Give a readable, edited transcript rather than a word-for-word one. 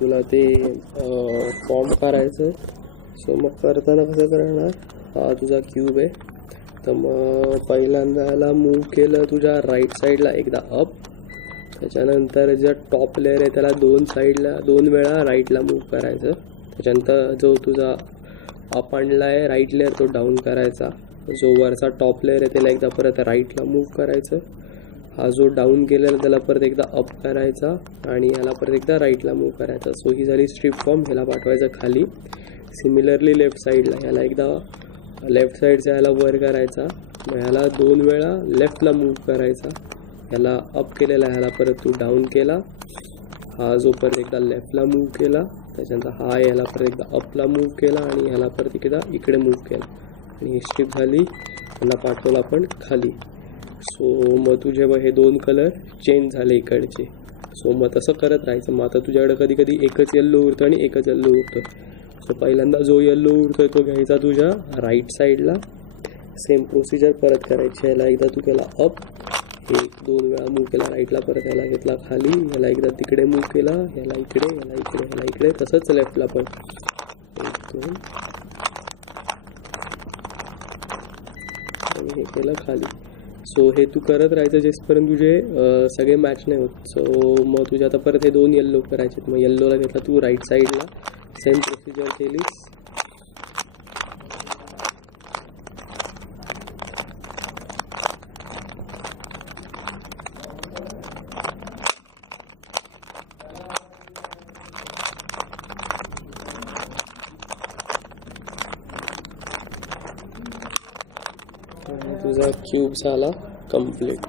तुला ते फॉर्म करायचं. सो मग करताना कसं करणार, हा तुझा क्यूब आहे, तर मग पहिल्यांदा ह्याला मूव केलं तुझ्या राईट साईडला एकदा अप, त्याच्यानंतर जे टॉप लेअर आहे त्याला दोन वेळा राईटला मूव करायचं. त्याच्यानंतर जो तुझा अप आणला आहे राईट लेअर तो डाऊन करायचा. जो वरचा टॉप लेअर आहे त्याला एकदा परत राईटला मूव करायचं. हा जो डाऊन केलेला त्याला परत एकदा अप करायचा आणि ह्याला परत एकदा राईटला मूव करायचा. सो ही झाली स्ट्रीप फॉर्म. ह्याला पाठवायचं खाली. सिमिलरली लेफ्ट साईडला ह्याला एकदा लेफ्ट साईडचा ह्याला वर करायचा, मग ह्याला 2 वेळा लेफ्टला मूव करायचा. ह्याला अप केलेला ह्याला परत तू डाऊन केला, हा जो परत एकदा लेफ्टला मूव केला, त्याच्यानंतर हा ह्याला परत एकदा अपला मूव केला आणि ह्याला परत एकदा इकडे मूव केला आणि ही स्ट्रीप झाली. ह्याला पाठवलं आपण खाली. सो मग तुझे हे 2 कलर चेंज झाले इकडचे. सो मग तसं करत राहायचं. मग आता तुझ्याकडे कधी कधी एकच येल्लो उरतो आणि एकच येल्लो उरतो. सो पहिल्यांदा जो येल्लो उरतोय तो घ्यायचा तुझ्या राईट साईडला. सेम प्रोसिजर परत करायची. ह्याला एकदा तू केला अप, 1-2 वेळा मूव केला राईटला, परत ह्याला घेतला खाली, ह्याला एकदा तिकडे मूव केला, ह्याला इकडे, ह्याला इकडे, ह्याला इकडे, तसंच लेफ्टला पण 1-2 आणि हे केलं खाली. सो हे तू करत राहायचं जेसपर्यंत तुझे सगळे मॅच नाही होत. सो मग तुझ्या आता परत हे 2 येल्लो करायचे. मग येल्लोला घेतला तू राईट साईडला, सेम प्रोसिजर केलीस. तुझा क्यूब झाला कंप्लीट.